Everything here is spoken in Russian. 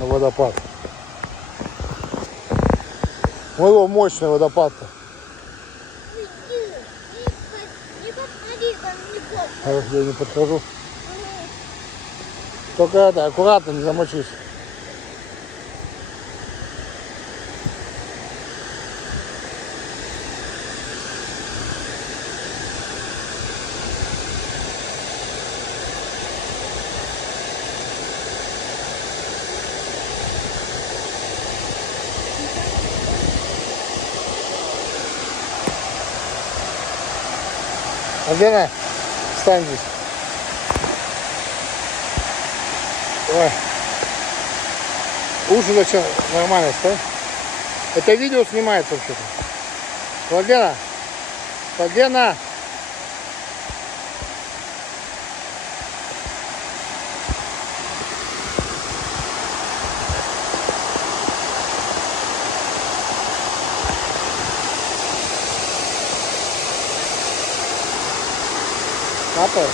на водопад. Ну его мощный водопад-то. Не подходи ко мне, папа. Я не подхожу. Только это, аккуратно, не замочись. Адена, встань здесь. Давай. Уши зачем? Нормально, стой. Это видео снимается вообще-то. Владена. Владена. Капает.